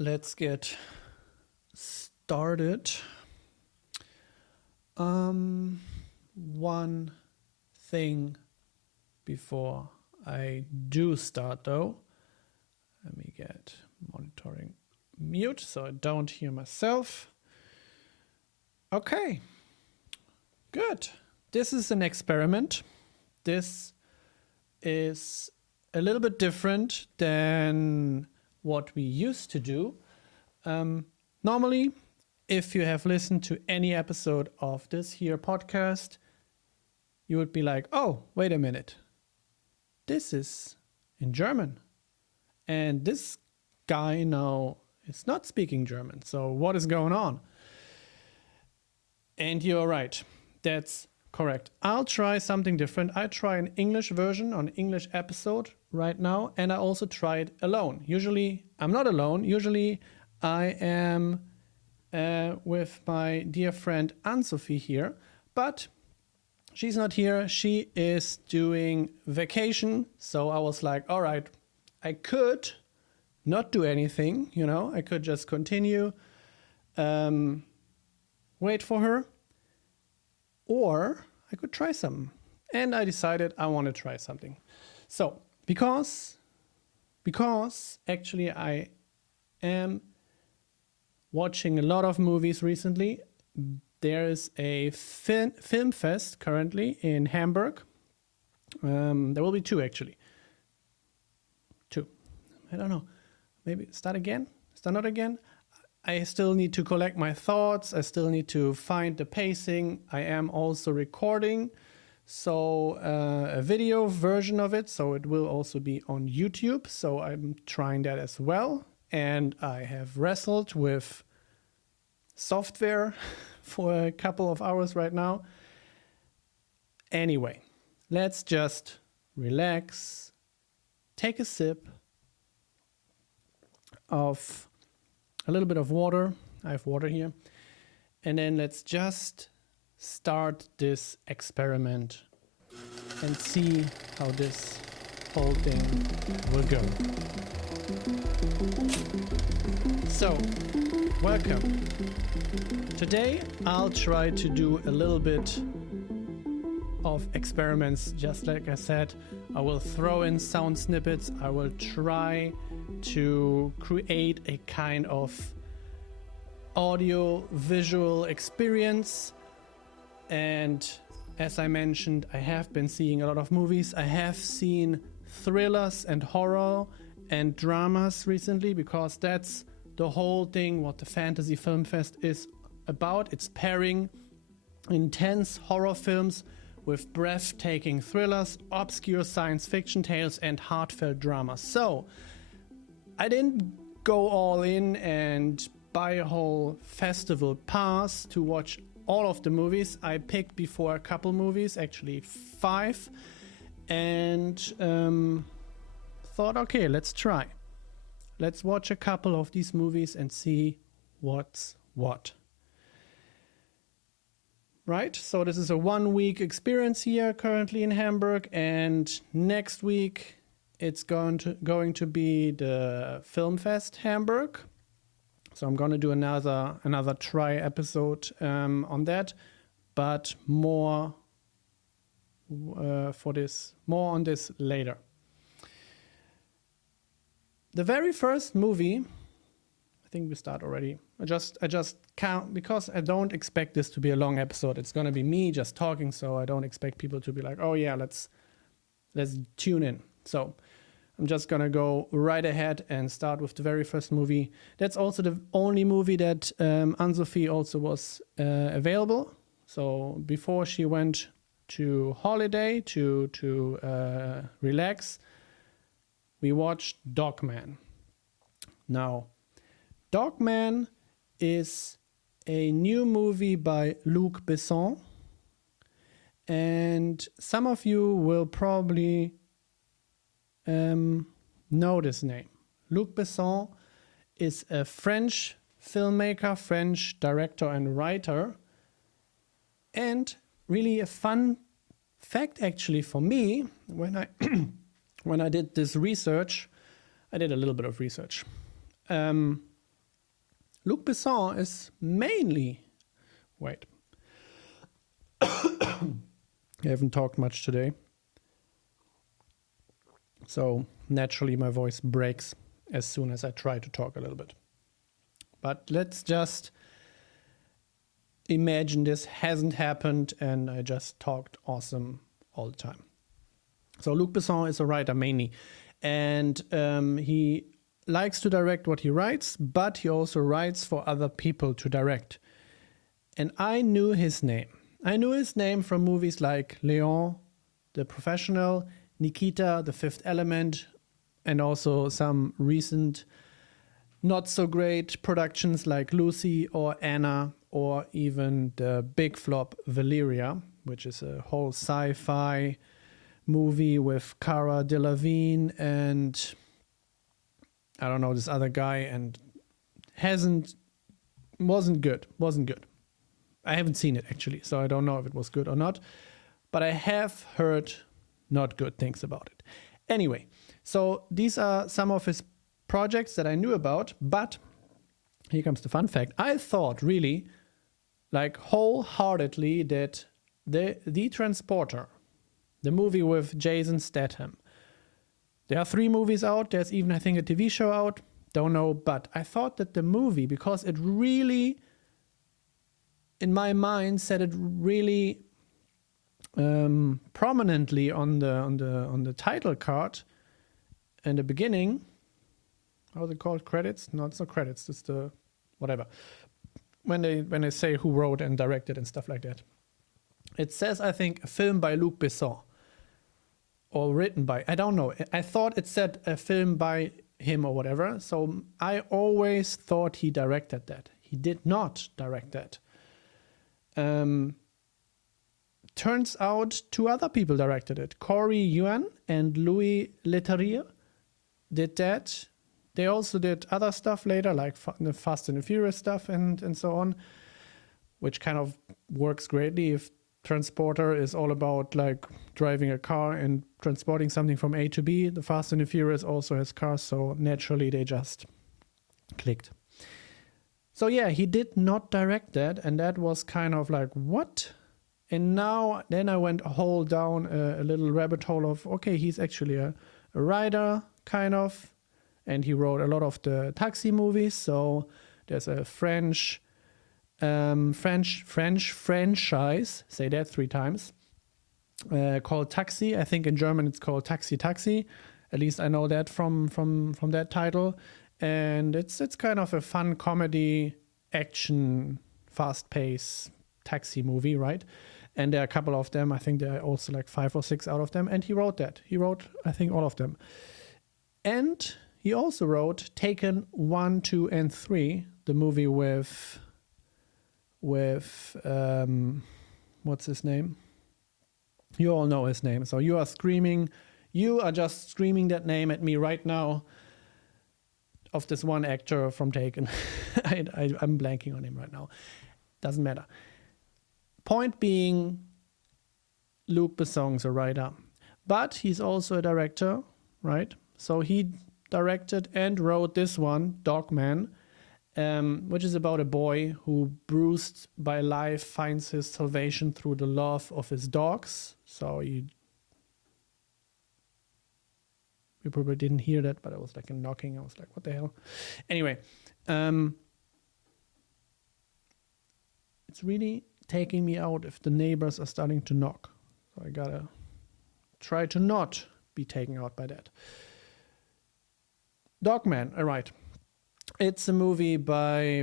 let's get started. One thing before I do start, though. Let me get monitoring mute so I don't hear myself. Okay, good. This is an experiment. This is a little bit different than what we used to do. Normally, if you have listened to any episode of this here podcast, you would be like, oh, wait a minute. This is in German. And this guy now is not speaking German. So what is going on? And you're right. That's correct. I'll try something different. I try an English version on English episode right now. And I also tried alone. Usually, I'm not alone. Usually, I am with my dear friend Ann-Sophie here. But she's not here. She is doing vacation. So I was like, all right, I could not do anything, you know. I could just continue, wait for her. Or I could try something. And I decided I want to try something. So, because actually I am watching a lot of movies recently. There is a film fest currently in Hamburg. There will be two, actually. Two. I don't know. Maybe start again? Start not again? I still need to collect my thoughts. I still need to find the pacing. I am also recording a video version of it. So it will also be on YouTube. So I'm trying that as well. And I have wrestled with software for a couple of hours right now. Anyway, let's just relax, take a sip of a little bit of water. I have water here. And then let's just start this experiment and see how this whole thing will go. So, welcome. Today I'll try to do a little bit of experiments. Just like I said, I will throw in sound snippets. I will try to create a kind of audio visual experience. And as I mentioned, I have been seeing a lot of movies. I have seen thrillers and horror and dramas recently, because that's the whole thing what the Fantasy Filmfest is about. It's pairing intense horror films with breathtaking thrillers, obscure science fiction tales, and heartfelt dramas. So I didn't go all in and buy a whole festival pass to watch all of the movies. I picked before a couple movies, actually 5, and thought, okay, let's try. Let's watch a couple of these movies and see what's what. Right, so this is a 1-week experience here currently in Hamburg, and next week it's going to be the Film Fest Hamburg. So I'm going to do another try episode on that, but more on this later. The very first movie, I think we start already. I just count, because I don't expect this to be a long episode. It's going to be me just talking, so I don't expect people to be like, oh yeah, let's tune in. So I'm just going to go right ahead and start with the very first movie. That's also the only movie that Ann-Sophie also was available. So before she went to holiday to relax, we watched Dogman. Now, Dogman is a new movie by Luc Besson. And some of you will probably know this name. Luc Besson is a French filmmaker, French director and writer. And really a fun fact actually for me, when I did this research, I did a little bit of research. Luc Besson is mainly... Wait. I haven't talked much today. So naturally my voice breaks as soon as I try to talk a little bit. But let's just imagine this hasn't happened and I just talked awesome all the time. So Luc Besson is a writer mainly. And he likes to direct what he writes, but he also writes for other people to direct. And I knew his name. I knew his name from movies like Léon, The Professional, Nikita, The Fifth Element, and also some recent not so great productions like Lucy or Anna, or even the big flop Valeria, which is a whole sci-fi movie with Cara Delevingne and I don't know, this other guy, and wasn't good. I haven't seen it actually, so I don't know if it was good or not, but I have heard not good things about it. Anyway, so these are some of his projects that I knew about, but here comes the fun fact. I thought really, like wholeheartedly, that the Transporter, the movie with Jason Statham, there are 3 movies out. There's even, I think, a TV show out. Don't know, but I thought that the movie, because it really, in my mind, said it really prominently on the title card in the beginning. How's it called? Credits? No, it's not credits. It's the whatever. When they say who wrote and directed and stuff like that. It says, I think, a film by Luc Besson. Or written by, I don't know. I thought it said a film by him or whatever. So I always thought he directed that. He did not direct that. Turns out 2 other people directed it. Corey Yuan and Louis Leterrier did that. They also did other stuff later, like the Fast and the Furious stuff and so on, which kind of works greatly if Transporter is all about like driving a car and transporting something from A to B. The Fast and the Furious also has cars, so naturally they just clicked. So yeah, he did not direct that, and that was kind of like, what? And then I went down a little rabbit hole of, okay, he's actually a writer, kind of, and he wrote a lot of the Taxi movies. So there's a French franchise, say that 3 times, called Taxi. I think in German it's called Taxi Taxi. At least I know that from that title. And it's kind of a fun comedy, action, fast-paced taxi movie, right? And there are a couple of them. I think there are also like 5 or 6 out of them. And he wrote that. He wrote, I think, all of them. And he also wrote Taken 1, 2, and 3, the movie with what's his name? You all know his name. So you are just screaming that name at me right now, of this one actor from Taken. I'm blanking on him right now. Doesn't matter. Point being, Luc Besson's a writer, but he's also a director, right? So he directed and wrote this one, Dogman, which is about a boy who, bruised by life, finds his salvation through the love of his dogs. So you probably didn't hear that, but it was like a knocking. I was like, what the hell? Anyway, it's really taking me out if the neighbors are starting to knock. So I gotta try to not be taken out by that. Dogman, all right. It's a movie by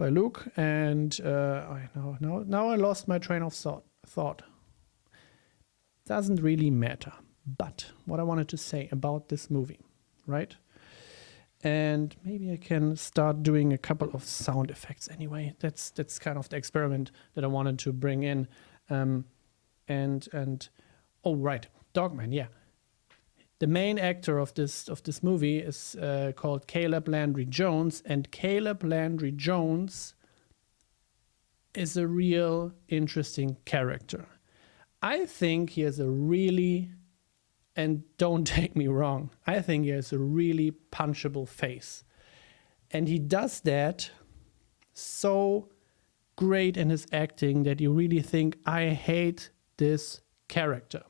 Luc, and now I lost my train of thought. Doesn't really matter. But what I wanted to say about this movie, right? And maybe I can start doing a couple of sound effects anyway. That's kind of the experiment that I wanted to bring in. Oh right, Dogman, yeah. The main actor of this movie is called Caleb Landry Jones, and Caleb Landry Jones is a real interesting character. I think he has a really, and don't take me wrong, I think he has a really punchable face. And he does that so great in his acting that you really think, I hate this character.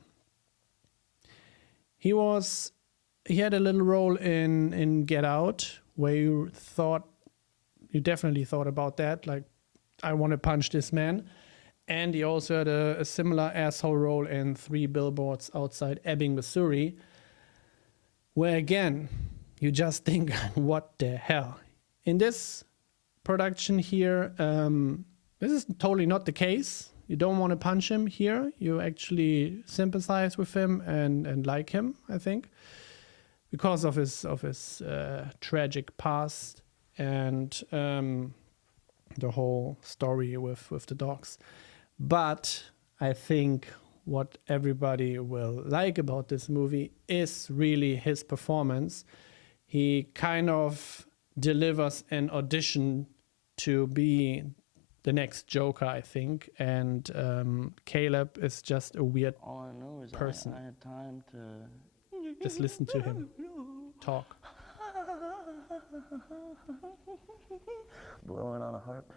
He had a little role in Get Out, where you definitely thought about that, like, I want to punch this man. And he also had a similar asshole role in 3 Billboards Outside Ebbing, Missouri, where again, you just think, what the hell? In this production here, this is totally not the case. You don't want to punch him here. You actually sympathize with him and like him, I think, because of his tragic past and the whole story with the dogs. But I think what everybody will like about this movie is really his performance. He kind of delivers an audition to be the next Joker, I think. And Caleb is just a weird All I know is person. I had time to Just listen to him talk. blowing on a harp,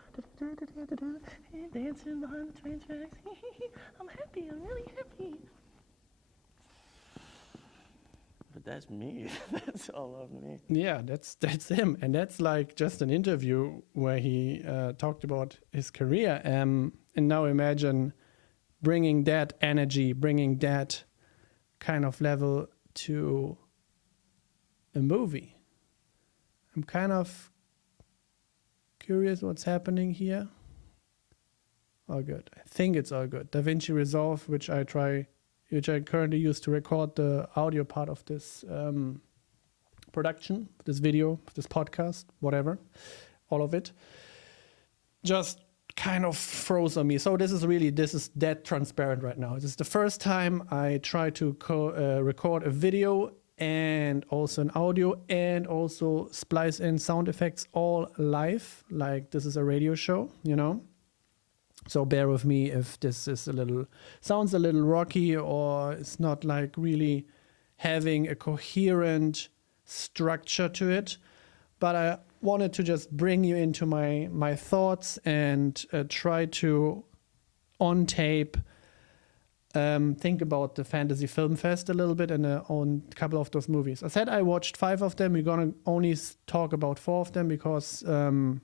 dancing behind the train tracks. I'm happy. I'm really happy. But that's me. That's all of me. Yeah, that's him. And that's like just an interview where he talked about his career. And now imagine bringing that energy, bringing that kind of level to a movie. I'm kind of curious what's happening here. All good. I think it's all good. DaVinci Resolve, which I currently use to record the audio part of this production, this video, this podcast, whatever, all of it, just kind of froze on me. So this is that transparent right now. This is the first time I try to record a video and also an audio and also splice in sound effects all live, like this is a radio show, you know. So bear with me if this is sounds a little rocky or it's not like really having a coherent structure to it. But I wanted to just bring you into my thoughts and try to, on tape, think about the Fantasy Filmfest a little bit and on a couple of those movies. I said I watched 5 of them. We're going to only talk about 4 of them because one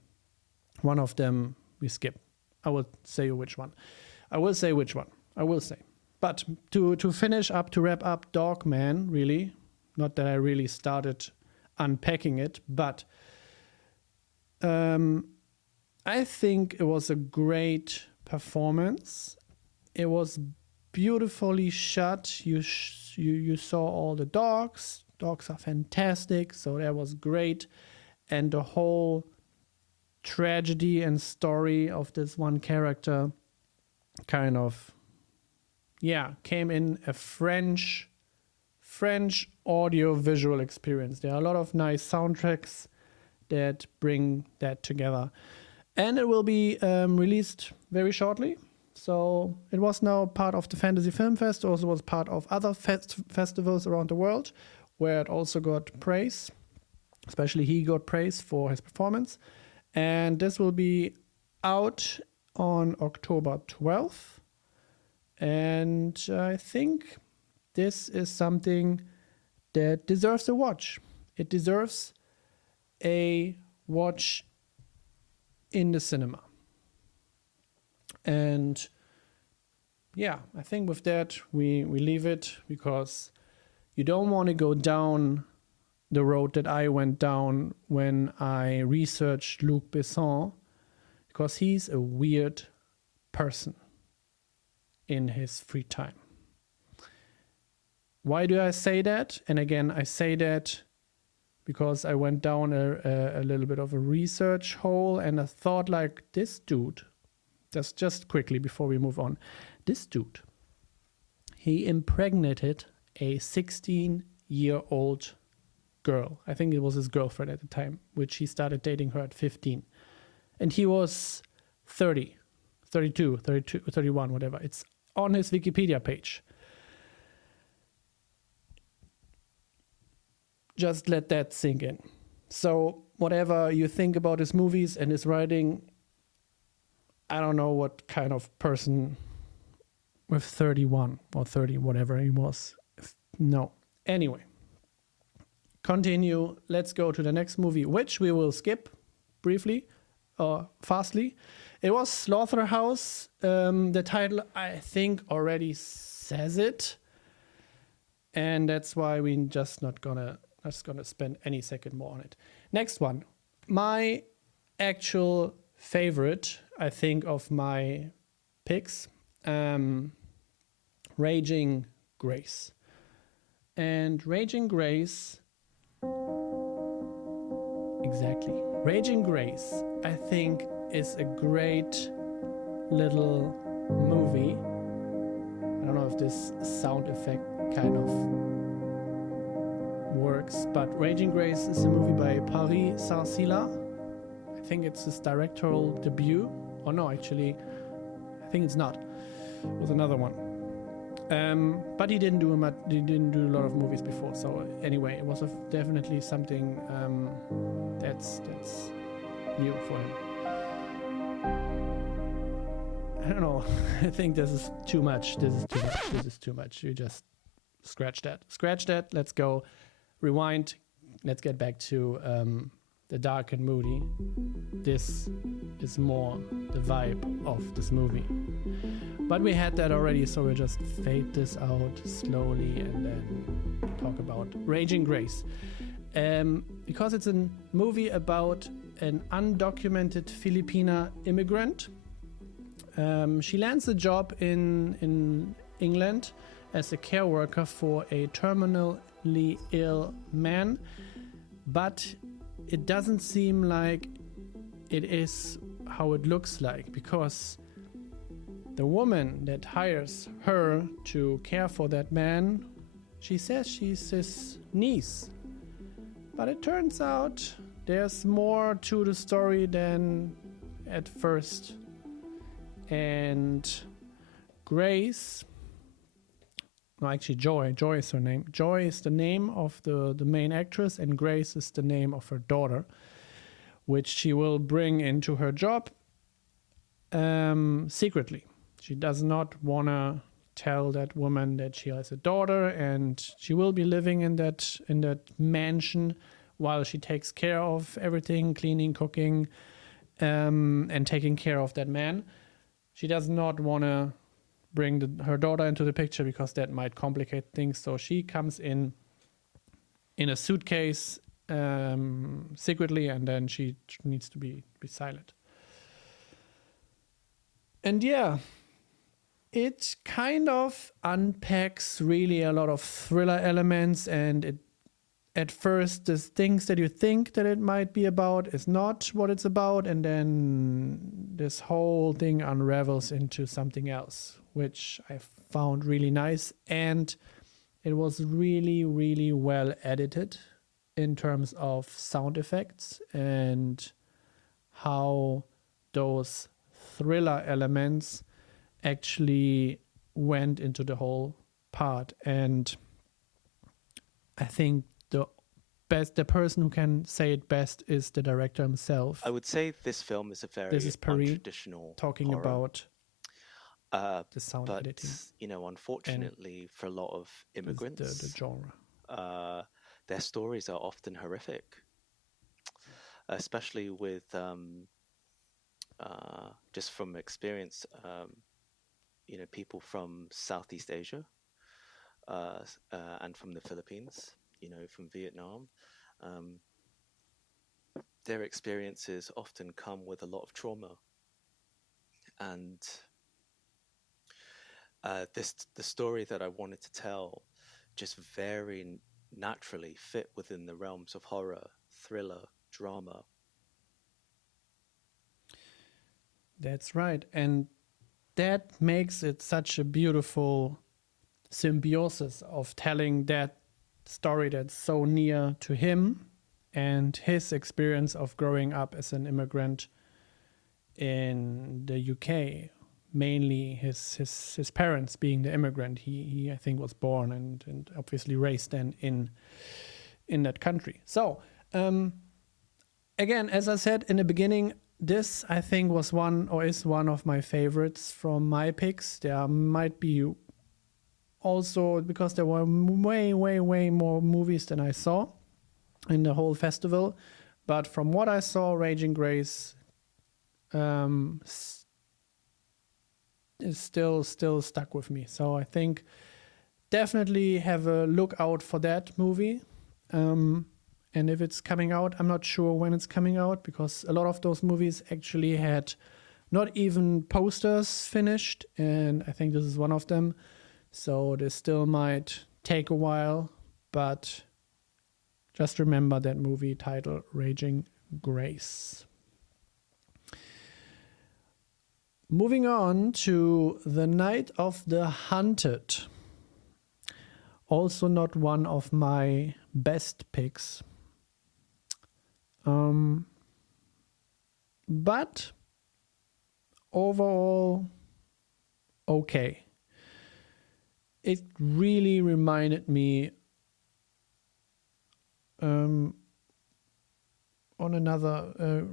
of them we skip. I will say which one. I will say. But to finish up, to wrap up Dogman, really, not that I really started unpacking it, but I think it was a great performance. It was beautifully shot. You saw all the dogs. Dogs are fantastic, so that was great. And the whole tragedy and story of this one character kind of, came in a French audio visual experience. There are a lot of nice soundtracks that bring that together. And it will be released very shortly. So it was now part of the Fantasy Filmfest, also was part of other festivals around the world, where it also got praise. Especially he got praise for his performance. And this will be out on October 12th. And I think this is something that deserves a watch. It deserves a watch in the cinema. And I think with that we leave it, because you don't want to go down the road that I went down when I researched Luc Besson, because he's a weird person in his free time. Why do I say that? And again, I say that because I went down a little bit of a research hole, and I thought, like, this dude, just quickly before we move on, this dude, he impregnated a 16-year-old girl. I think it was his girlfriend at the time, which he started dating her at 15. And he was 30, 32, 31, whatever. It's on his Wikipedia page. Just let that sink in. So whatever you think about his movies and his writing, I don't know what kind of person with 31 or 30, whatever he was. No. Anyway, continue. Let's go to the next movie, which we will skip briefly or fastly. It was Slaughterhouse. The title, I think, already says it. And that's why we're just not gonna spend any second more on it. Next one. My actual favorite, I think, of my picks, Raging Grace. And Raging Grace, exactly. Raging Grace, I think, is a great little movie. I don't know if this sound effect kind of works, but Raging Grace is a movie by Paris Sarcila. I think it's his directorial debut. Or no, actually, I think it's not. It was another one. But he didn't do a lot of movies before. So anyway, it was definitely something that's new for him. I don't know. I think this is too much. This is too much. You just scratch that. Let's go. Rewind. Let's get back to the dark and moody. This is more the vibe of this movie. But we had that already, so we'll just fade this out slowly and then talk about Raging Grace. Because it's a movie about an undocumented Filipina immigrant. She lands a job in England as a care worker for a terminally ill man, but it doesn't seem like it is how it looks like, because the woman that hires her to care for that man, she says she's his niece. But it turns out there's more to the story than at first. And Grace, no, actually Joy is her name. Joy is the name of the main actress, and Grace is the name of her daughter, which she will bring into her job secretly. She does not want to tell that woman that she has a daughter, and she will be living in that mansion while she takes care of everything, cleaning, cooking, and taking care of that man. She does not want to bring her daughter into the picture because that might complicate things. So she comes in a suitcase secretly, and then she needs to be silent. And yeah, it kind of unpacks really a lot of thriller elements, and at first the things that you think that it might be about is not what it's about, and then this whole thing unravels into something else, which I found really nice. And it was really, really well edited in terms of sound effects and how those thriller elements actually went into the whole part. And I think the person who can say it best is the director himself. I would say this film is a very untraditional talking horror. About the sound but, editing. You know, unfortunately for a lot of immigrants, the genre, their stories are often horrific, especially with just from experience, you know, people from Southeast Asia and from the Philippines, you know, from Vietnam. Their experiences often come with a lot of trauma, and the story that I wanted to tell just very naturally fit within the realms of horror, thriller, drama. That's right. And that makes it such a beautiful symbiosis of telling that story that's so near to him and his experience of growing up as an immigrant in the UK. Mainly his parents being the immigrant. He I think was born and obviously raised then in that country. So again, as I said in the beginning, this, I think, was one or is one of my favorites from my picks. There might be also, because there were way, way, way more movies than I saw in the whole festival. But from what I saw, Raging Grace is still stuck with me. So I think definitely have a look out for that movie. And if it's coming out, I'm not sure when it's coming out, because a lot of those movies actually had not even posters finished, and I think this is one of them. So this still might take a while, but just remember that movie title, Raging Grace. Moving on to The Night of the Hunted. Also not one of my best picks. But overall, okay. It really reminded me on another.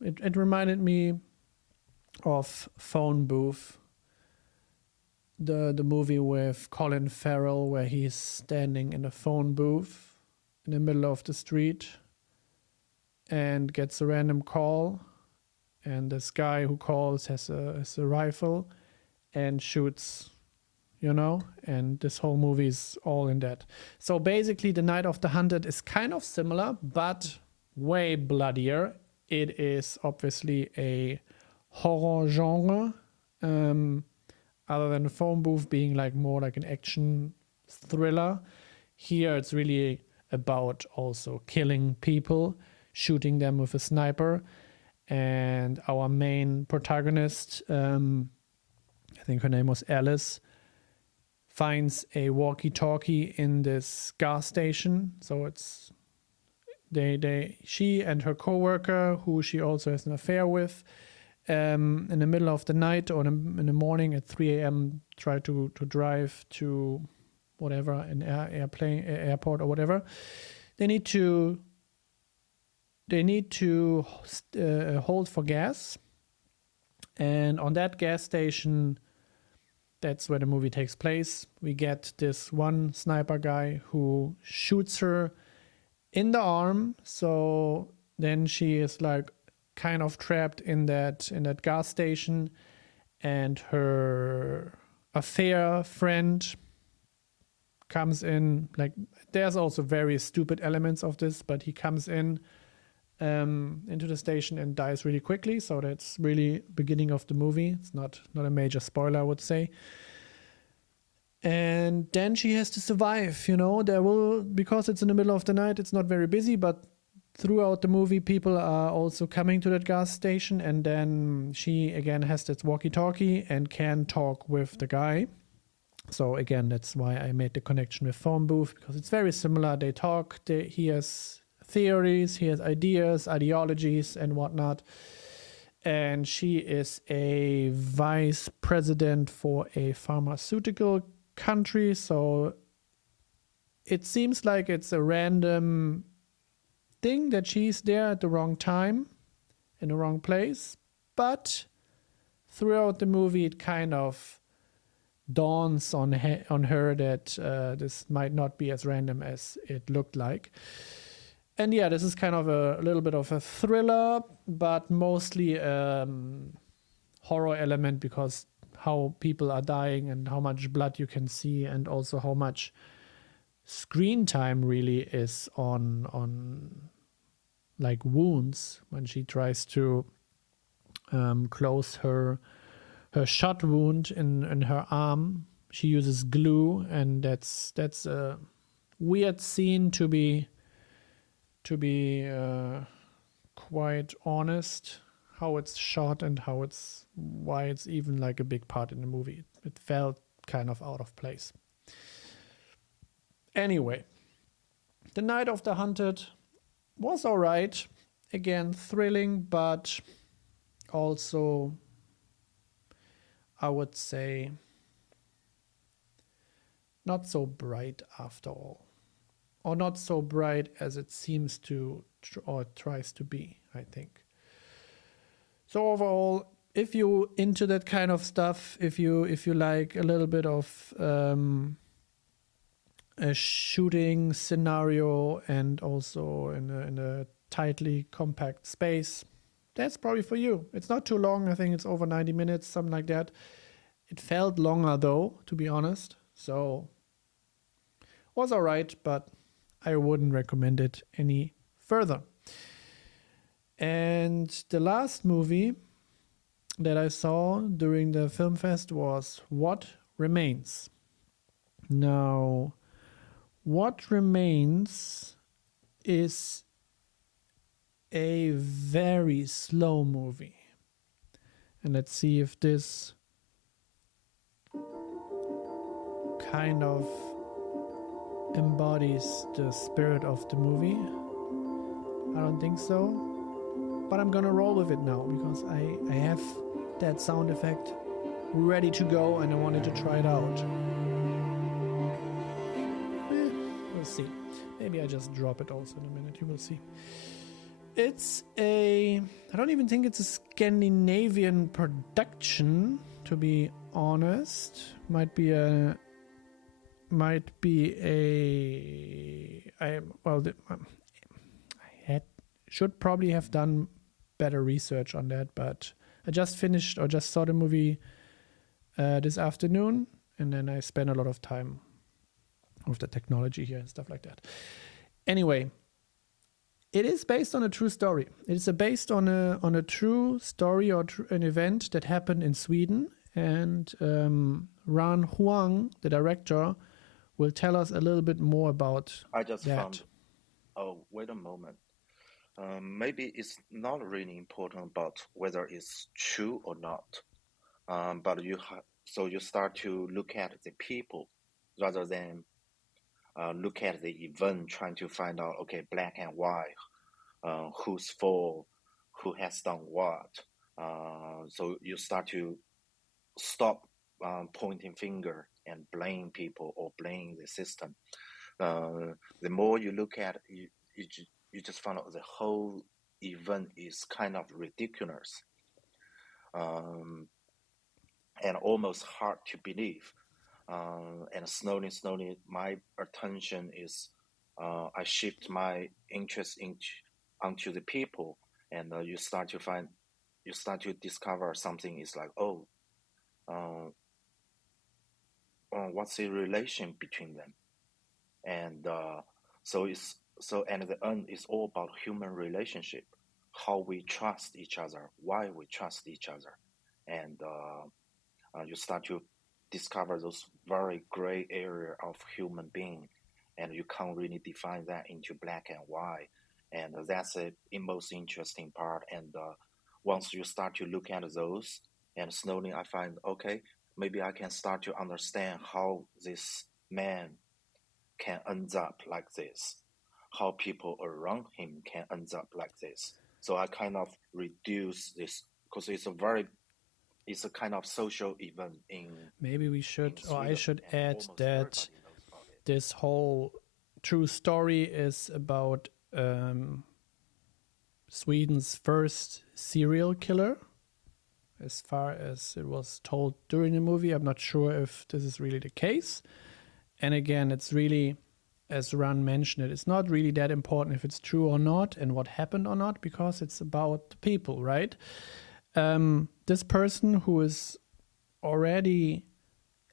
It reminded me of Phone Booth, the movie with Colin Farrell, where he's standing in a phone booth in the middle of the street and gets a random call, and this guy who calls has a rifle and shoots, and this whole movie is all in that. So basically The Night of the Hunted is kind of similar, but way bloodier. It is obviously a horror genre, other than Phone Booth being like more like an action thriller. Here it's really about also killing people, shooting them with a sniper. And our main protagonist, I think her name was Alice, finds a walkie-talkie in this gas station. So it's she and her coworker, who she also has an affair with, in the middle of the night or in the morning at 3 a.m. try to drive to whatever, an airport or whatever. They need to hold for gas, and on that gas station, that's where the movie takes place. We get this one sniper guy who shoots her in the arm, so then she is like kind of trapped in that gas station, and her affair friend comes in. Like, there's also very stupid elements of this, but he comes in into the station and dies really quickly. So that's really beginning of the movie. It's not a major spoiler, I would say. And then she has to survive, because it's in the middle of the night, it's not very busy, but throughout the movie, people are also coming to that gas station, and then she again has this walkie-talkie and can talk with the guy. So again, that's why I made the connection with Phone Booth, because it's very similar. They talk, he has theories, he has ideas, ideologies, and whatnot. And she is a vice president for a pharmaceutical country, so it seems like it's a random thing that she's there at the wrong time, in the wrong place. But throughout the movie, it kind of dawns on her that this might not be as random as it looked like. And yeah, this is kind of a little bit of a thriller, but mostly horror element, because how people are dying and how much blood you can see, and also how much screen time really is on like wounds when she tries to close her shot wound in her arm. She uses glue, and that's a weird scene to be quite honest, how it's shot and why it's even like a big part in the movie. It felt kind of out of place. Anyway, The Night of the Hunted was all right. Again, thrilling, but also, I would say, not so bright after all. Or not so bright as it seems to or tries to be, I think. So overall, if you into that kind of stuff, if you like a little bit of a shooting scenario and also in a tightly compact space, that's probably for you. It's not too long. I think it's over 90 minutes, something like that. It felt longer though, to be honest. So was all right, but I wouldn't recommend it any further. And the last movie that I saw during the film fest was What Remains. Now, What Remains is a very slow movie. And let's see if this kind of embodies the spirit of the movie. I don't think so. But I'm gonna roll with it now because I have that sound effect ready to go and I wanted to try it out. We'll see. Maybe I just drop it also in a minute. You will see. It's I don't even think it's a Scandinavian production, to be honest. Should probably have done better research on that, but I just finished or just saw the movie this afternoon, and then I spent a lot of time with the technology here and stuff like that. Anyway, it is based on a true story. It's based on a true story or an event that happened in Sweden, and Ran Huang, the director, will tell us a little bit more about I just that. found. Oh, wait a moment. Maybe it's not really important about whether it's true or not. But so you start to look at the people rather than look at the event, trying to find out, okay, black and white, who's fault, who has done what. So you start to stop pointing finger and blame people or blame the system. The more you look at it, you just find out the whole event is kind of ridiculous and almost hard to believe. And slowly, my attention is, I shift my interest onto the people, and you start to discover something is like, what's the relation between them? And and the end is all about human relationship, how we trust each other, why we trust each other, and you start to discover those very gray area of human being, and you can't really define that into black and white, and that's the most interesting part. And once you start to look at those, and slowly I find, okay, maybe I can start to understand how this man can end up like this, how people around him can end up like this. So I kind of reduce this because it's a kind of social event in. Maybe we should, or I should add almost that everybody knows about it. this whole true story is about Sweden's first serial killer, as far as it was told during the movie. I'm not sure if this is really the case. And again, it's really, as Ran mentioned it's not really that important if it's true or not and what happened or not, because it's about the people, right? This person who is already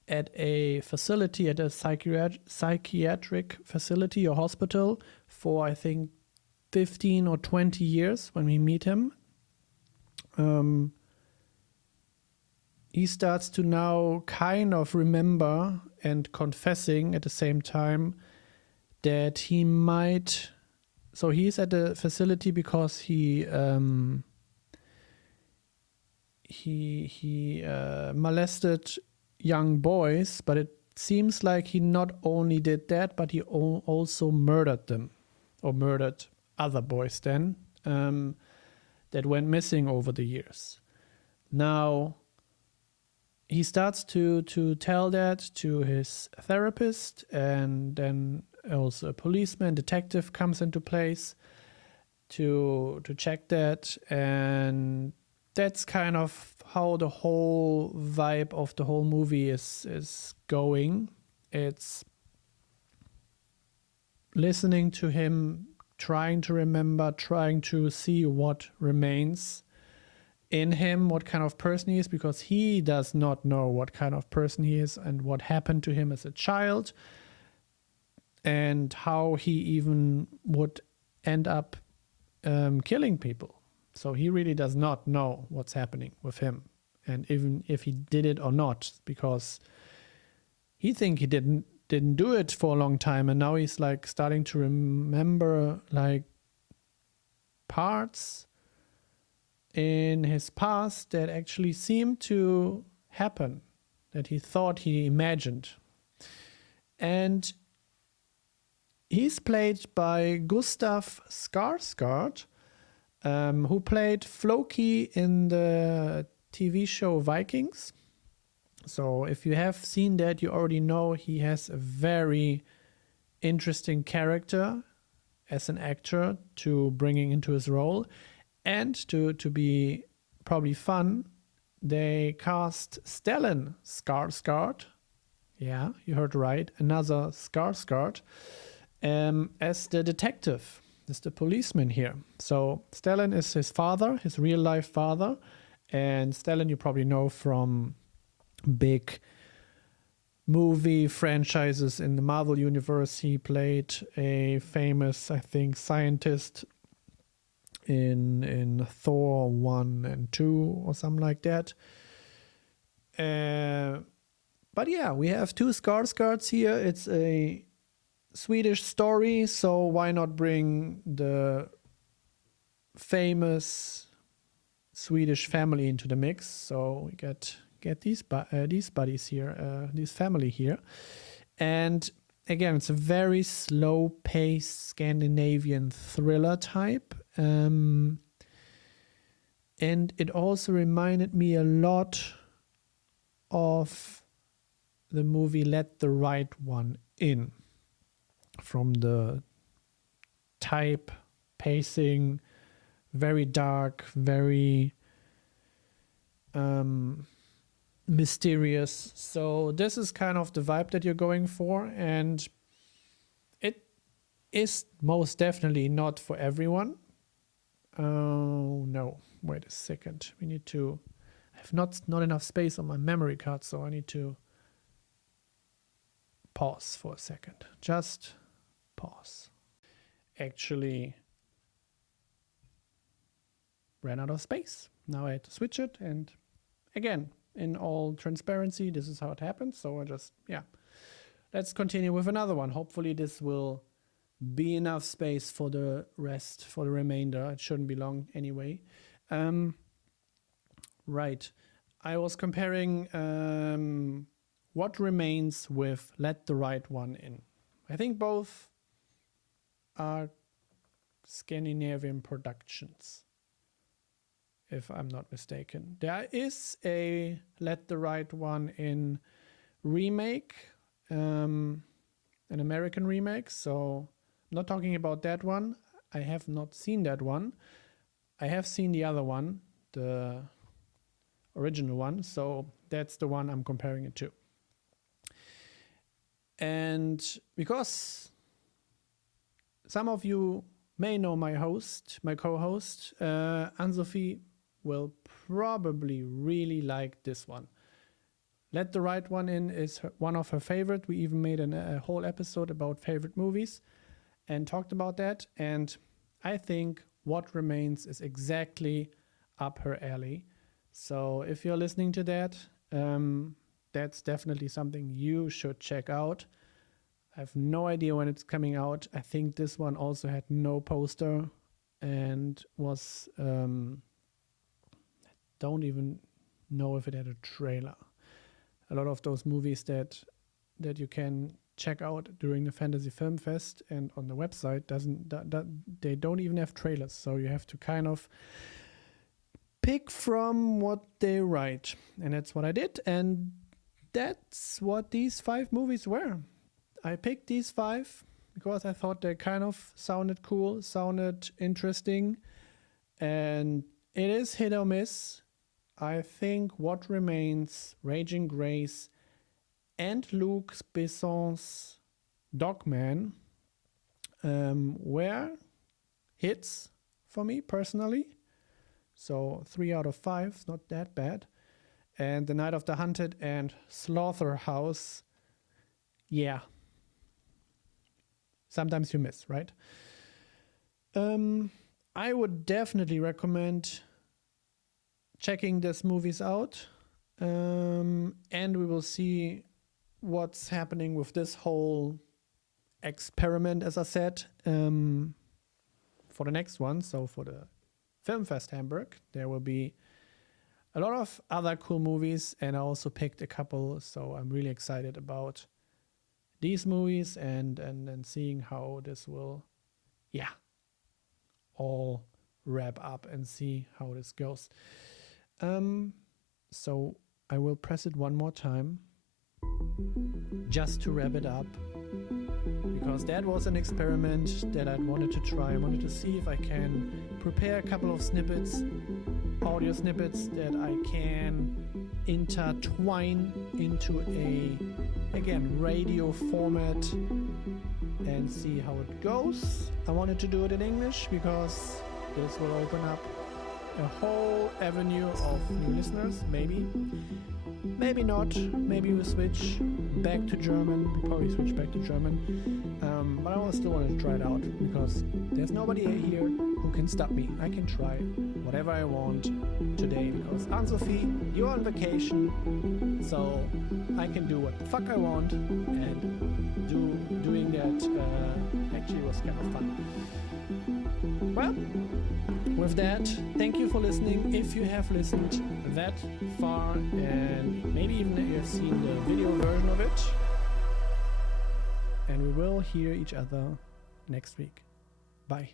at a facility, at a psychiatric facility or hospital for, I think, 15 or 20 years when we meet him. He starts to now kind of remember and confessing at the same time that he might... So he's at the facility because he molested young boys, but it seems like he not only did that, but he also murdered them, or murdered other boys then, that went missing over the years. Now, he starts to tell that to his therapist, and then also a policeman, detective comes into place to check that, and that's kind of how the whole vibe of the whole movie is going. It's listening to him, trying to remember, trying to see what remains in him, what kind of person he is, because he does not know what kind of person he is and what happened to him as a child, and how he even would end up killing people. So he really does not know what's happening with him, and even if he did it or not, because he think he didn't do it for a long time, and now he's like starting to remember like parts in his past that actually seemed to happen, that he thought he imagined. And he's played by Gustav Skarsgård, who played Floki in the TV show Vikings. So if you have seen that, you already know he has a very interesting character as an actor to bringing into his role. And to be probably fun, they cast Stellan Skarsgård. Yeah, you heard right. Another Skarsgård as the detective, as the policeman here. So Stellan is his father, his real life father. And Stellan you probably know from big movie franchises in the Marvel universe. He played a famous, I think, scientist in Thor 1 and 2 or something like that. But yeah, we have two Skarsgårds here. It's a Swedish story, so why not bring the famous Swedish family into the mix? So we get these buddies here, this family here. And again, it's a very slow-paced Scandinavian thriller type. And it also reminded me a lot of the movie Let the Right One In, from the type, pacing, very dark, very mysterious. So this is kind of the vibe that you're going for, and it is most definitely not for everyone. Oh no, wait a second. We need to, I have not enough space on my memory card, so I need to pause for a second. Just pause. Actually ran out of space. Now I had to switch it, and again, in all transparency, this is how it happens. So let's continue with another one. Hopefully this will be enough space for the rest, for the remainder. It shouldn't be long anyway. Right. I was comparing What Remains with Let the Right One In. I think both are Scandinavian productions, if I'm not mistaken. There is a Let the Right One In remake, an American remake, so I'm not talking about that one. I have not seen that one. I have seen the other one, the original one, so that's the one I'm comparing it to. And because some of you may know my co-host, Ann-Sophie will probably really like this one. Let the Right One In is one of her favorite. We even made a whole episode about favorite movies and talked about that. And I think What Remains is exactly up her alley. So if you're listening to that, that's definitely something you should check out. I have no idea when it's coming out. I think this one also had no poster and was, don't even know if it had a trailer. A lot of those movies that you can check out during the Fantasy Filmfest and on the website they don't even have trailers. So you have to kind of pick from what they write. And that's what I did. And that's what these 5 movies were. I picked these 5 because I thought they kind of sounded cool, sounded interesting, and it is hit or miss. I think What Remains, Raging Grace, and Luc Besson's Dogman were hits for me personally. So 3 out of 5, not that bad. And The Night of the Hunted and Slaughterhouse, yeah. Sometimes you miss, right? I would definitely recommend checking these movies out. And we will see what's happening with this whole experiment, as I said, for the next one. So for the Filmfest Hamburg, there will be a lot of other cool movies, and I also picked a couple. So I'm really excited about these movies and seeing how this will, all wrap up and see how this goes. So I will press it one more time just to wrap it up, because that was an experiment that I wanted to try. I wanted to see if I can prepare a couple of snippets, audio snippets that I can intertwine into a, again, radio format and see how it goes. I wanted to do it in English because this will open up a whole avenue of new listeners, maybe. Maybe not. Maybe we switch back to German. We probably switch back to German. But I still wanted to try it out because there's nobody here who can stop me. I can try whatever I want today because Ann-Sophie, you're on vacation, so I can do what the fuck I want, and doing that actually was kind of fun. Well, with that, thank you for listening. If you have listened that far, and maybe even you have seen the video version of it, and we will hear each other next week. Bye.